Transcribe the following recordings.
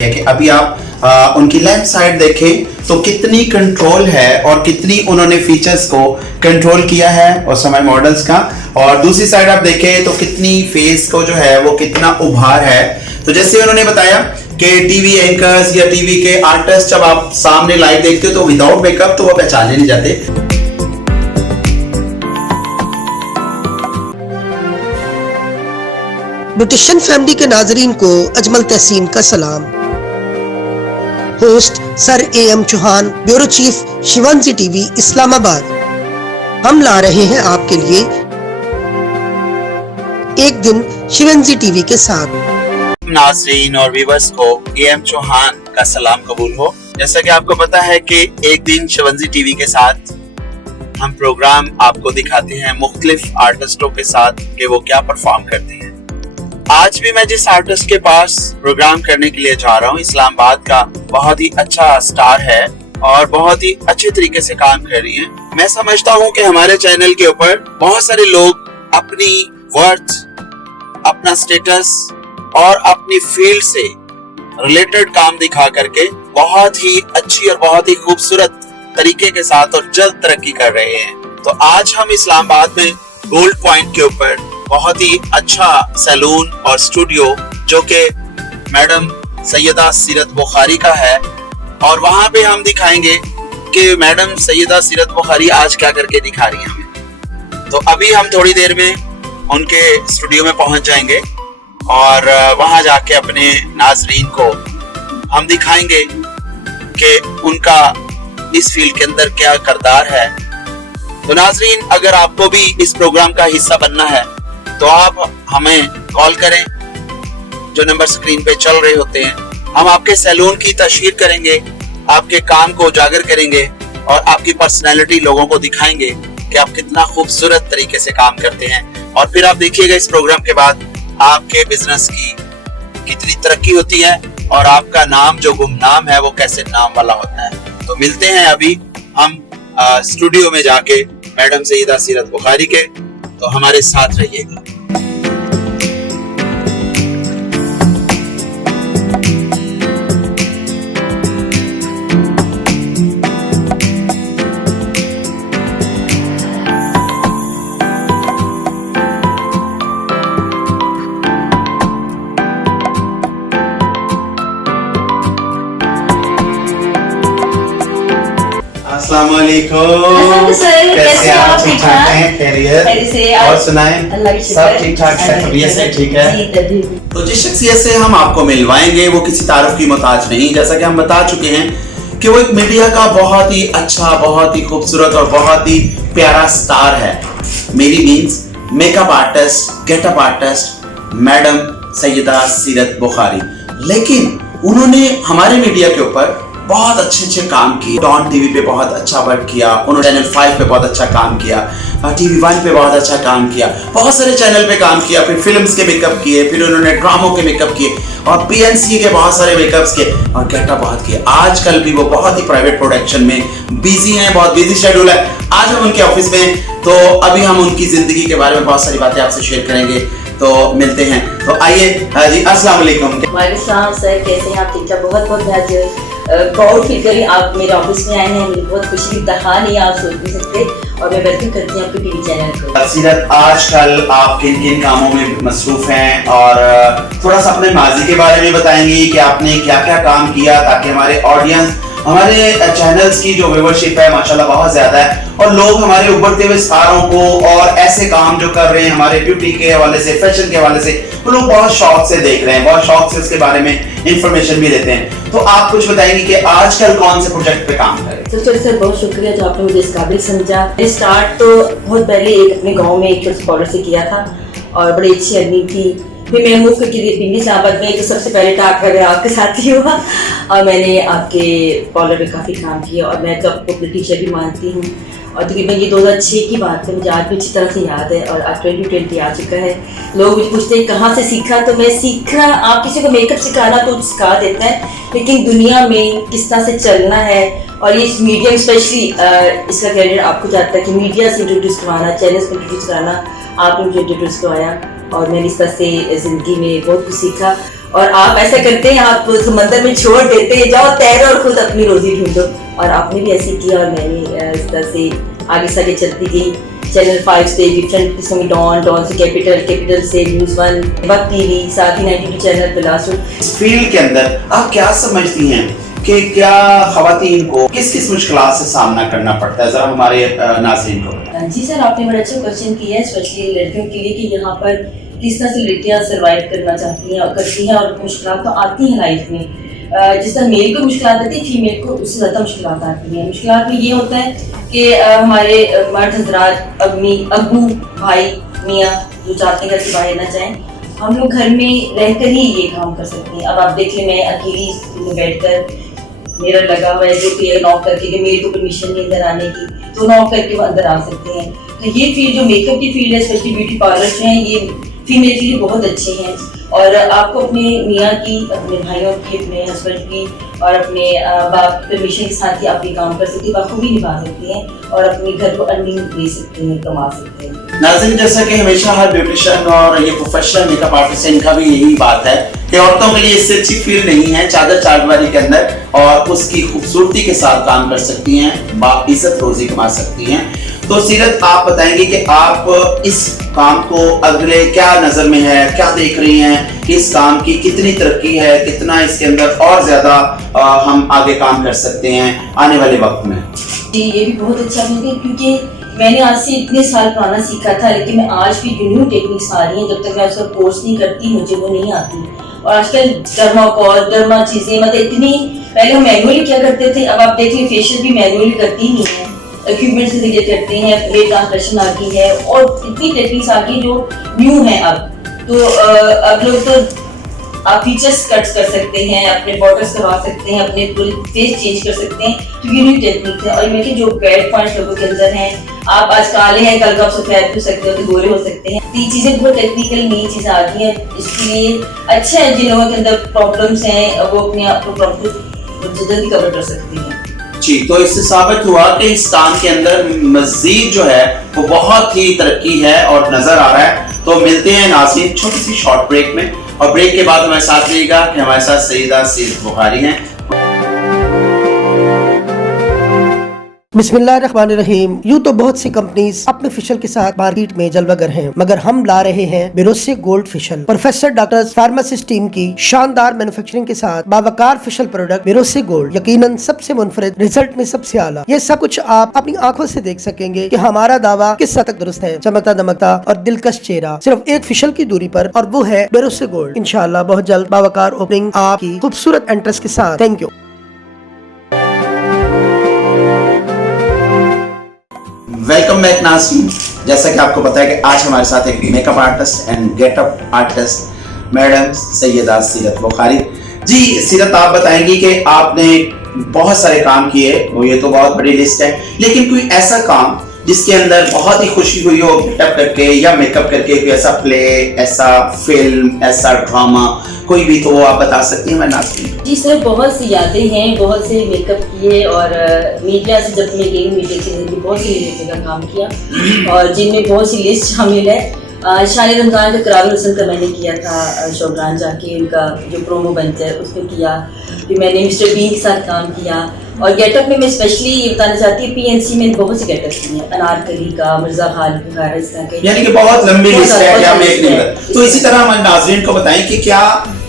है कि अभी आप उनकी लेफ्ट साइड देखें तो कितनी कंट्रोल है और कितनी उन्होंने फीचर्स को कंट्रोल किया है और समय मॉडल्स का, और दूसरी साइड आप देखें तो कितनी फेस को जो है वो कितना उभार है। तो जैसे उन्होंने बताया कि टीवी एंकर्स या टीवी के आर्टिस्ट जब आप सामने लाइव देखते हो तो विदाउट मेकअप तो वो पहचाने नहीं जाते। ब्यूटिशियन फैमिली के नाजरीन को अजमल तहसीन का सलाम। Host sir AM Chauhan, bureau chief शिवानजी टीवी इस्लामाबाद। हम ला रहे हैं आपके लिए एक दिन शिवानजी टीवी के साथ। नाजरीन और व्यूअर्स को AM चौहान का सलाम कबूल हो। जैसा कि आपको पता है कि एक दिन शिवानजी टीवी के साथ हम प्रोग्राम आपको दिखाते हैं मुख्तलिफ आर्टिस्टों के साथ कि वो क्या परफॉर्म करते हैं। आज भी मैं जिस आर्टिस्ट के पास प्रोग्राम करने के लिए जा रहा हूँ, इस्लामाबाद का बहुत ही अच्छा स्टार है और बहुत ही अच्छे तरीके से काम कर रही है। मैं समझता हूँ कि हमारे चैनल के ऊपर बहुत सारे लोग अपनी वर्थ, अपना स्टेटस और अपनी फील्ड से रिलेटेड काम दिखा करके बहुत ही अच्छी और बहुत ही खूबसूरत तरीके के साथ और जल्द तरक्की कर रहे हैं। तो आज हम इस्लामाबाद में गोल्ड पॉइंट के ऊपर बहुत ही अच्छा सैलून और स्टूडियो जो कि मैडम सैयदा सीरत बुखारी का है, और वहां पे हम दिखाएंगे कि मैडम सैयदा सीरत बुखारी आज क्या करके दिखा रही है हमें। तो अभी हम थोड़ी देर में उनके स्टूडियो में पहुंच जाएंगे और वहां जाके अपने नाजरीन को हम दिखाएंगे कि उनका इस फील्ड के अंदर क्या किरदार है। तो नाजरीन, अगर आपको भी इस प्रोग्राम का हिस्सा बनना है तो आप हमें कॉल करें, जो नंबर स्क्रीन पे चल रहे होते हैं। हम आपके सैलून की तशहीर करेंगे, आपके काम को उजागर करेंगे और आपकी पर्सनैलिटी लोगों को दिखाएंगे कि आप कितना खूबसूरत तरीके से काम करते हैं। और फिर आप देखिएगा इस प्रोग्राम के बाद आपके बिजनेस की कितनी तरक्की होती है और आपका नाम जो गुमनाम है वो कैसे नाम वाला होता है। तो मिलते हैं अभी हम स्टूडियो में जाके मैडम सैयदा सीरत बुखारी के। तो हमारे साथ रहिएगा। अस्सलाम वालेकुम। कैसे आप? ठीक ठाक हैं? खैरियत? और सुनाएं, सब ठीक ठाक है? तबीयत से ठीक है? तो जिस शख्सियत से हम आपको मिलवाएंगे वो किसी तारुफ की मोहताज नहीं। जैसा कि हम बता चुके हैं कि वो एक मीडिया का बहुत ही अच्छा, बहुत ही खूबसूरत और बहुत ही प्यारा स्टार है। मेरी means makeup artist, getup artist madam Syeda Seerat Bukhari. लेकिन उन्होंने हमारे मीडिया के ऊपर बहुत अच्छे अच्छे काम किए। डॉन टीवी पे बहुत अच्छा वर्क किया, उन्होंने चैनल 5 पे बहुत अच्छा काम किया, TV 1 पे बहुत अच्छा काम किया, बहुत सारे चैनल पे काम किया। फिर फिल्म्स के मेकअप किए, फिर उन्होंने ड्रामों के मेकअप किए और PNC के बहुत सारे मेकअप्स किए और गेटअप बहुत किए। आजकल भी वो बहुत ही प्राइवेट प्रोडक्शन में बिजी हैं, बहुत बिजी शेड्यूल है। आज हम उनके ऑफिस में, तो अभी हम उनकी जिंदगी के बारे में बहुत सारी बातें आपसे शेयर करेंगे। तो मिलते हैं। तो आइए जी, अस्सलाम वालेकुम। वालेकुम सर, कैसे हैं आप? ठीक ठाक। बहुत बहुत प्राउड फील करी आप मेरे ऑफिस में आए हैं। मुझे बहुत खुशी की इंतहा नहीं, आप सोच नहीं सकते। और मैं वेलकम करती हूँ आपके टीवी चैनल को। सीरत, आजकल आप किन किन कामों में मसरूफ हैं और थोड़ा सा अपने माजी के बारे में बताएंगी कि आपने क्या क्या काम किया, ताकि हमारे ऑडियंस, हमारे चैनल्स की जो व्यूअरशिप है माशाल्लाह बहुत ज्यादा है और लोग हमारे उभरते हुए स्टारों को और ऐसे काम जो कर रहे हैं हमारे ब्यूटी के हवाले से, फैशन के हवाले से, वो लोग बहुत शौक से देख रहे हैं, बहुत शौक से उसके बारे में इंफॉर्मेशन भी देते हैं। तो आप कुछ बताएंगे कि आजकल कौन से प्रोजेक्ट पे काम कर रहे हैं? सबसे सर बहुत शुक्रिया जो आपने मुझे इस काबिल समझा। स्टार्ट तो बहुत पहले एक अपने गाँव में एक छोटे पार्लर से किया था और बड़ी अच्छी अर्निंग थी। फिर मैं मूव करके पिंडी इस्लामाबाद में, तो सबसे पहले टाक वगैरह आपके साथ ही हुआ और मैंने आपके पार्लर में काफ़ी काम किया और मैं तो आपको अपनी टीचर भी मानती हूँ। और तकरीबन ये 2006 की बात है, मुझे आज भी अच्छी तरह से याद है। और आज 2020 आ चुका है। लोग मुझे पूछते हैं कहाँ से सीखा, तो मैं सीखना, आप किसी को मेकअप सिखाना तो सिखा देते हैं, लेकिन दुनिया में किस तरह से चलना है और ये मीडियम स्पेशली इसका क्रेडिट आपको जाता है कि मीडिया से इंट्रोड्यूस करवाना, चैनल्स को इंट्रोड्यूस कराना, आपने मुझे इंट्रोड्यूस करवाया और मैंने इस तरह से ज़िंदगी में बहुत कुछ सीखा। और आप ऐसा करते हैं, आप समंदर में छोड़ देते हैं, जाओ तैरो और खुद अपनी रोजी ढूंढो। और आपने भी ऐसे किया और मैंने इस तरह से आगे से आगे चलती गई। चैनल 5 से डिफरेंट किस्म की डॉन से कैपिटल से न्यूज़ 1, वक्त टीवी, साथ ही 92 चैनल पे लास्ट। इस फील्ड के अंदर आप क्या समझती हैं कि क्या खवातीन को किस किस मुश्किलात से सामना करना पड़ता है, जरा हमारे नाज़रीन को बताएं। जी सर, आपने बड़ा अच्छा क्वेश्चन किया है, स्पेशली लड़कियों के लिए, कि यहाँ पर किस तरह से लड़कियाँ सर्वाइव करना चाहती हैं और करती हैं, और मुश्किलात तो आती हैं लाइफ में। जिस तरह मेल को मुश्किलात आती है, फीमेल को उससे ज़्यादा मुश्किलात आती हैं। मुश्किलात में ये होता है कि हमारे मर्द हजरात, अब्बू, भाई, मियाँ जो चाहते हैं घर से बाहर ना जाएं, हम लोग घर में रहकर ही ये काम कर सकते हैं। अब आप देख लें, मैं अकेली में बैठकर मेरा लगा हुआ है जो कि नॉक करके, कि मेरे को परमिशन नहीं अंदर आने की, तो नॉक करके वो अंदर आ सकते हैं। तो ये फील्ड जो मेकअप की फील्ड है, स्पेशली ब्यूटी पार्लर जो हैं, ये फीमेल के लिए बहुत अच्छे हैं। और आपको अपने मियाँ की, अपने भाइयों की, अपने हस्बैंड की और अपने बाप की परमिशन के साथ ही आप ये काम कर सकते हैं, बखूबी निभा सकते हैं और अपने घर को अर्निंग दे सकते हैं, कमा सकते हैं। नाज़रीन, जैसा कि हमेशा हर ब्यूटिशियन और ये प्रोफेशनल मेकअप आर्टिस्ट, इनका भी यही बात है कि औरतों के लिए इससे अच्छी फील्ड नहीं है चादर चारदीवारी के अंदर, और उसकी खूबसूरती के साथ काम कर सकती हैं, बाइज्जत रोजी कमा सकती हैं। तो सीरत, आप बताएंगे कि आप इस काम को अगले क्या नजर में है, क्या देख रही हैं, इस काम की कितनी तरक्की है, कितना इसके अंदर और ज्यादा हम आगे काम कर सकते हैं आने वाले वक्त में? जी, ये भी बहुत अच्छा है, क्योंकि मैंने आज से इतने साल पुराना सीखा था, लेकिन मैं आज भी जो न्यू टेक्निक्स आ रही हैं, जब तक मैं उसका कोर्स नहीं करती मुझे वो नहीं आती। और आजकल डर्मा चीजें, मतलब इतनी, पहले हम मैनुअली क्या करते थे, अब आप देख लें फेशियल भी मैनुअली करती ही नहीं है, इक्विपमेंट से जरिए करते हैं। हेयर ट्रांसलेशन आ गई है और इतनी टेक्निक्स आ गई जो न्यू है अब। तो अब लोग तो आप फीचर्स कट्स कर सकते हैं, अपने बॉर्डर्स करवा सकते हैं, अपने पूरे फेस चेंज कर सकते हैं, तो ये न्यू टेक्निक है। और ये जो बैड पॉइंट्स लोगों के अंदर हैं, आप आज काले हैं, कल को आप सफेद हो सकते हो, तो गोरे हो सकते हैं। तो ये चीजें बहुत टेक्निकल नई चीजें आ गई हैं, इसके लिए अच्छा है जिन लोगों के अंदर प्रॉब्लम्स हैं वो अपने आप को प्रॉब्लम जल्दी कवर कर सकते हैं। जी, तो इससे साबित हुआ कि इस काम के अंदर मजीद जो है वो बहुत ही तरक्की है और नजर आ रहा है। तो मिलते हैं नाज़रीन छोटी सी शॉर्ट ब्रेक में, और ब्रेक के बाद हमारे साथ रहिएगा कि हमारे साथ सईदा सीरत बुखारी हैं। बिस्मिल्लाहिर्रहमानिर्रहीम। यूं तो बहुत सी कंपनीज अपने फेशियल के साथ मार्केट में जलवागर हैं, मगर हम ला रहे हैं बेरोसे gold facial. Professor doctor pharmacist team की शानदार मैन्युफैक्चरिंग के साथ बावकार फेशियल प्रोडक्ट बेरोसे गोल्ड, यकीनन सबसे मुनफरिद, रिजल्ट में सबसे आला। ये सब कुछ आप अपनी आंखों से देख सकेंगे कि हमारा दावा किस हद तक दुरुस्त है। चमकता दमकता और दिलकश चेहरा सिर्फ एक फेशियल की दूरी पर, और वो है बेरोसे गोल्ड। इंशाल्लाह बहुत जल्द बावकार ओपनिंग आपकी खूबसूरत एंट्रेंस के साथ। Thank you. वेलकम बैक नाज़रीन। जैसा कि आपको पता है कि आज हमारे साथ एक makeup artist and getup artist madam Syeda Seerat Bukhari. जी सीरत, आप बताएंगी कि आपने बहुत सारे काम किए, वो ये तो बहुत बड़ी लिस्ट है, लेकिन कोई ऐसा काम जिसके अंदर बहुत ही खुशी हुई हो गेटअप करके या मेकअप करके, कोई ऐसा प्ले, ऐसा फिल्म, ऐसा ड्रामा, कोई भी, तो वो आप बता सकती हैं मैं नाज़रीन? जी सर, बहुत सी यादें हैं, बहुत से मेकअप किए, और मीडिया से जब मैं गई, मीडिया की जिंदगी बहुत सी मीडिया का काम किया, और जिनमें बहुत सी लिस्ट शामिल है। शान रमजान का करार हसन का मैंने किया था, शोबरान जाके उनका जो प्रोमो बनता है उसमें किया। फिर मैंने मिस्टर बीन के साथ काम किया, और गेटअप में मैं स्पेशली ये बताना चाहती हूँ, पीएनसी में बहुत से गेटअप किए हैं, अनारकली का, मिर्जा खालिद वगैरह, इस तरह के, यानी कि बहुत लंबी लिस्ट है, या एक नहीं। तो इसी तरह हमारे नाज़रीन को बताएं कि क्या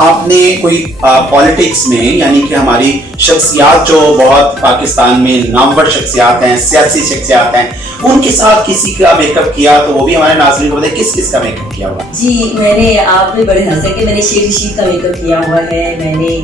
आपने कोई पॉलिटिक्स में, यानी कि हमारी शख्सियात जो बहुत पाकिस्तान में नामवर शख्सियात हैं, सियासी शख्सियात हैं, उनके साथ किसी का मेकअप किया, तो वो भी हमारे नाज़रीन को बताएं किस किस का मेकअप किया हुआ? जी, मैंने, आप भी बड़े हंसे कि मैंने शेख रशीद का मेकअप किया हुआ है, मैंने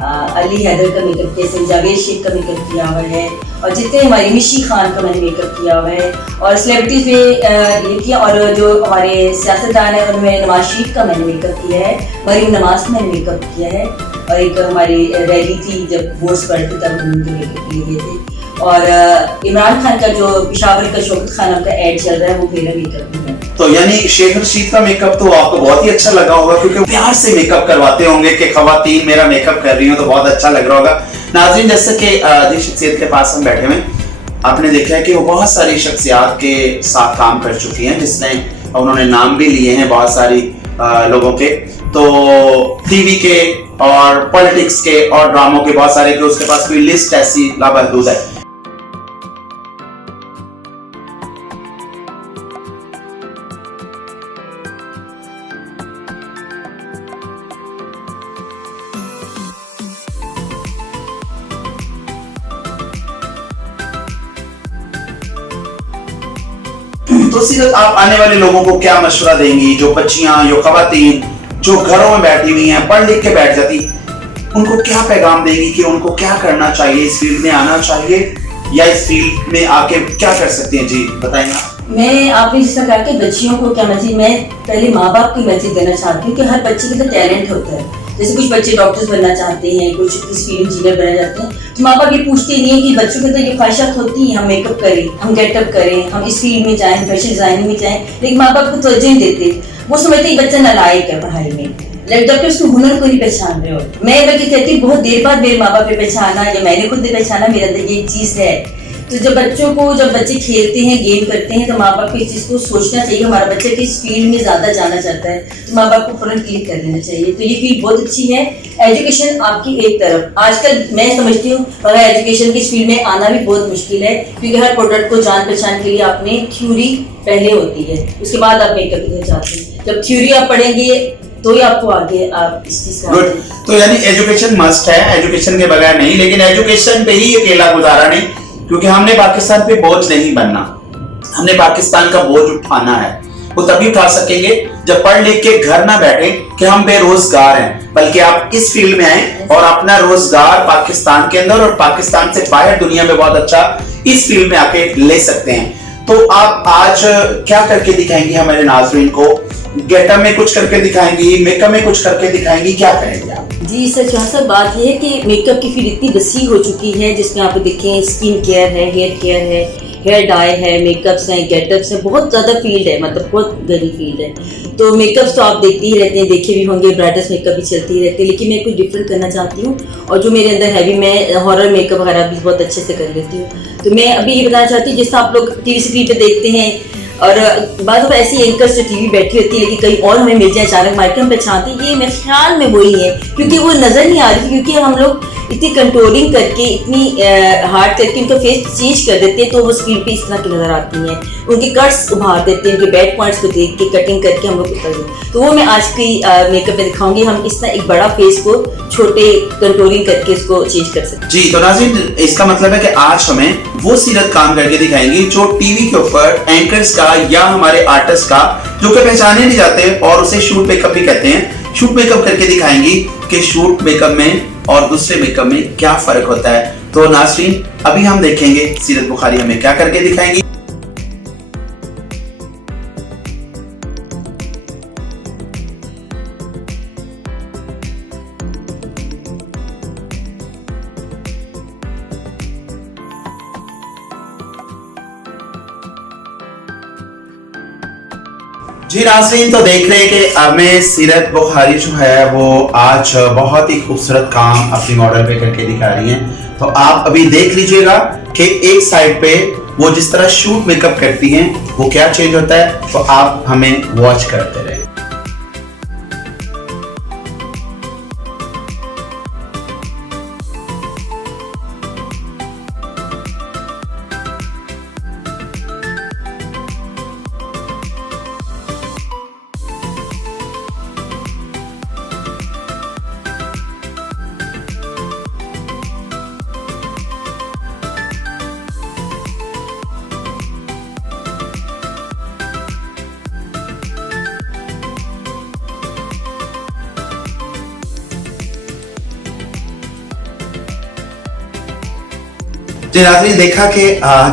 अली हैदर का मेकअप किया, जावेद शेख का मेकअप किया हुआ है, और जितने हमारी मिशी खान का मैंने मेकअप किया हुआ है, और सेलिब्रिटीज में ये किया, और जो हमारे सियासतदान है उनमें नवाज शरीफ का मैंने मेकअप किया है, मरीम नवाज का मैंने मेकअप किया है, और एक हमारी रैली थी जब वोट्स पड़ते तब उनके मेकअप किए गए थे, और इमरान खान का जो पेशावर का शौकत खाना का एड चल रहा है वो मेरा मेकअप भी है। तो यानी शेख रशीद का मेकअप तो आपको बहुत ही अच्छा लगा होगा, क्योंकि प्यार से मेकअप करवाते होंगे कि खवातीन मेरा मेकअप कर रही हो, तो बहुत अच्छा लग रहा होगा। नाज़रीन, जैसे कि जिस शख्सियत के पास हम बैठे हुए, आपने देखा है कि वो बहुत सारी शख्सियात के साथ काम कर चुकी हैं, जिसने उन्होंने नाम भी लिए हैं बहुत सारी लोगों के। तो टीवी के और पॉलिटिक्स के और ड्रामों के बहुत सारे, कि उसके पास कोई लिस्ट ऐसी लाबहदूद है। तो सीरत, आप आने वाले लोगों को क्या मशवरा देंगी, जो बच्चियां, जो खवातीन जो घरों में बैठी हुई हैं, पढ़ लिख के बैठ जाती, उनको क्या पैगाम देंगी कि उनको क्या करना चाहिए, इस फील्ड में आना चाहिए या इस फील्ड में आके क्या कर सकती हैं? जी बताएंगे आप। मैं आपने जिस कहा कि बच्चियों को क्या मैसेज, मैं पहले माँ बाप की मैसेज देना चाहती हूँ कि हर बच्चे के तो टैलेंट होता है। जैसे कुछ बच्चे डॉक्टर्स बनना चाहते हैं, कुछ किस फील्ड इंजीनियर बनना चाहते हैं, तो माँ बाप ये पूछते नहीं है कि बच्चों के तो ये ख्वाहिशात होती हैं, हम मेकअप करें, हम गेटअप करें, हम इस फील्ड में जाएं, फैशन डिजाइनिंग में जाएं, लेकिन माँ बाप को तवज्जो नहीं देते। वो समझते बच्चा नालायक है पढ़ाई में, जबकि उसके हुनर को नहीं पहचान रहे हो। मैं बल्कि कहती हूँ बहुत देर बाद मेरे माँ बाप ने पहचाना, या मैंने खुद ने पहचाना मेरे अंदर ये चीज है। तो जब बच्चे खेलते हैं, गेम करते हैं, तो माँ बाप को इस चीज को सोचना चाहिए, हमारा बच्चा किस फील्ड में ज्यादा जाना चाहता है, तो माँ बाप को फौरन क्लिक कर देना चाहिए। तो ये फील्ड बहुत अच्छी है। एजुकेशन आपकी एक तरफ, आजकल मैं समझती हूँ मगर एजुकेशन की फील्ड में आना भी बहुत मुश्किल है, क्योंकि हर प्रोडक्ट को जान पहचान के लिए आपने थ्योरी पहले होती है, उसके बाद आप मेकअप करना चाहते हैं। जब थ्योरी आप पढ़ेंगे तो ही आपको आगे आप इस चीज को। गुड। तो यानी एजुकेशन मस्ट है, एजुकेशन के बगैर नहीं, लेकिन एजुकेशन पे ही अकेला गुजारा नहीं, क्योंकि हमने पाकिस्तान पे बोझ नहीं बनना, हमने पाकिस्तान का बोझ उठाना है। वो तभी उठा सकेंगे जब पढ़ लिख के घर ना बैठे कि हम बेरोजगार हैं, बल्कि आप इस फील्ड में आए और अपना रोजगार पाकिस्तान के अंदर और पाकिस्तान से बाहर दुनिया में बहुत अच्छा इस फील्ड में आके ले सकते हैं। तो आप आज क्या करके दिखाएंगी हमारे नाज़रीन को? गेटअप में कुछ करके दिखाएंगी, मेकअप में कुछ करके दिखाएंगी, क्या करेंगे आप? जी सर, जहाँ सब बात यह है कि मेकअप की फील्ड इतनी वसी हो चुकी है, जिसमें आप देखें स्किन केयर है, हेयर केयर है, हेयर डाई है, मेकअप्स हैं, गेटअप्स हैं, बहुत ज़्यादा फील्ड है, मतलब बहुत गहरी फील्ड है। तो मेकअप्स तो आप देखते ही रहते हैं, देखे भी होंगे, ब्राइडल्स मेकअप भी चलती ही रहती है, लेकिन मैं कुछ डिफरेंट करना चाहती हूँ, और जो मेरे अंदर है भी, मैं हॉरर मेकअप वगैरह भी बहुत अच्छे से कर लेती हूँ। तो मैं अभी ये बताना चाहती हूँ, जिससे आप लोग टीवी स्क्रीन पे देखते हैं, और बाद में ऐसी एंकर्स जो टीवी बैठी होती है, लेकिन कहीं और हमें मिल जाए अचानक मार्केट में पहचानते हैं, ये मेरे ख्याल में वही है, क्योंकि वो नजर नहीं आ रही, क्योंकि हम लोग इतनी कंट्रोलिंग करके, इतनी हार्ड करके उनका फेस चेंज कर देते हैं, तो वो स्क्रीन पे इस तरह की नजर आती हैं, उनके कट्स उभार देते हैं, उनके बैड पॉइंट्स को देख के कटिंग करके हम लोग उतर देते। तो वो मैं आज की मेकअप में दिखाऊंगी, हम इस तरह एक बड़ा फेस को छोटे कंट्रोलिंग करके इसको चेंज कर सकते हैं। जी, तो नाज़रीन, इसका मतलब है कि आज हमें वो सीरत काम करके दिखाएंगी जो टीवी के ऊपर एंकर्स का या हमारे आर्टिस्ट का जो कि पहचाने नहीं जाते, और उसे शूट मेकअप भी कहते हैं, शूट मेकअप करके दिखाएंगी कि शूट मेकअप में और दूसरे मेकअप में क्या फर्क होता है। तो नाज़रीन, अभी हम देखेंगे सीरत बुखारी हमें क्या करके दिखाएंगी। जी नाज़रीन, तो देख रहे हैं कि हमें सीरत बुखारी जो है वो आज बहुत ही खूबसूरत काम अपनी मॉडल पे करके दिखा रही हैं। तो आप अभी देख लीजिएगा कि एक साइड पे वो जिस तरह शूट मेकअप करती हैं वो क्या चेंज होता है, तो आप हमें वॉच करते रहें। जी नाज़रीन, देखा कि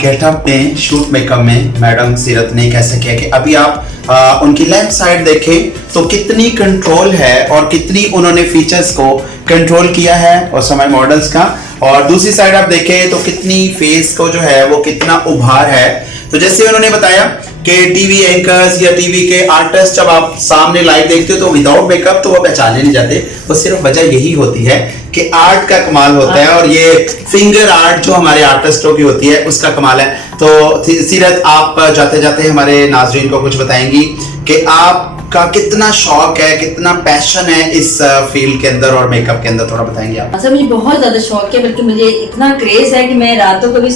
गेटअप में, शूट मेकअप में मैडम सीरत ने कैसे किया कि अभी आप उनकी लेफ्ट साइड देखें तो कितनी कंट्रोल है और कितनी उन्होंने फीचर्स को कंट्रोल किया है और समय मॉडल्स का, और दूसरी साइड आप देखें तो कितनी फेस को जो है वो कितना उभार है। तो जैसे उन्होंने बताया कि टीवी एंकर्स या टीवी के आर्टिस्ट जब आप सामने लाइव देखते हो तो विदाउट मेकअप तो वो पहचाने नहीं जाते, वो सिर्फ वजह यही होती है कि आर्ट का कमाल होता है, और ये फिंगर आर्ट जो हमारे आर्टिस्टों की होती है उसका कमाल है। तो सीरत, आप जाते जाते हमारे नाज़रीन को कुछ बताएंगी कि आप आपका कितना शौक है, कितना पैशन है इस फील्ड के अंदर और मेकअप के अंदर, थोड़ा बताएंगे आप? सर मुझे बहुत ज्यादा शौक है, बल्कि मुझे इतना क्रेज है कि मैं रातों को भी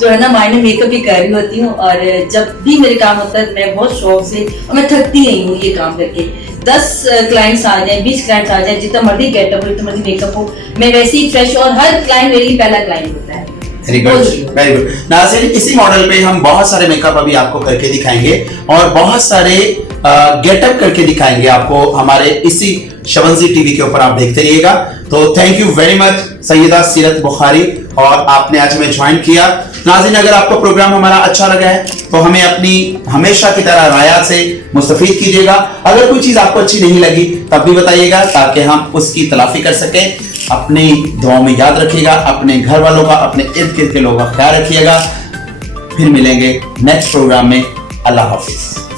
जो है ना माइंड में मेकअप भी कर रही होती हूँ, और जब भी मेरे काम होता है मैं बहुत शौक से, और मैं थकती नहीं हूँ ये काम करके। 10 क्लाइंट्स आ जाए, 20 क्लाइंट्स आ जाए, जितना मर्जी गेटअप हो, जितना मर्जी मेकअप हो, मैं वैसे ही फ्रेश, और हर क्लाइंट मेरे लिए पहला क्लाइंट होता है। Very good, very good. नाज़रीन, इसी मॉडल पे हम बहुत सारे मेकअप अभी आपको करके दिखाएंगे और बहुत सारे गेटअप करके दिखाएंगे आपको हमारे इसी शवंजी टीवी के ऊपर। आप देखते रहिएगा। तो thank you very much Syeda Seerat Bukhari, और आपने आज हमें ज्वाइन किया। नाज़रीन, अगर आपको प्रोग्राम हमारा अच्छा लगा है तो हमें अपनी हमेशा की तरह राय से मुस्तफीद कीजिएगा। अगर कोई चीज आपको अच्छी नहीं लगी तब भी बताइएगा, ताकि हम उसकी तलाफी कर सकें। अपनी दुआओं में याद रखिएगा, अपने घर वालों का, अपने इर्द गिर्द के लोगों का ख्याल रखिएगा। फिर मिलेंगे नेक्स्ट प्रोग्राम में। अल्लाह हाफिज।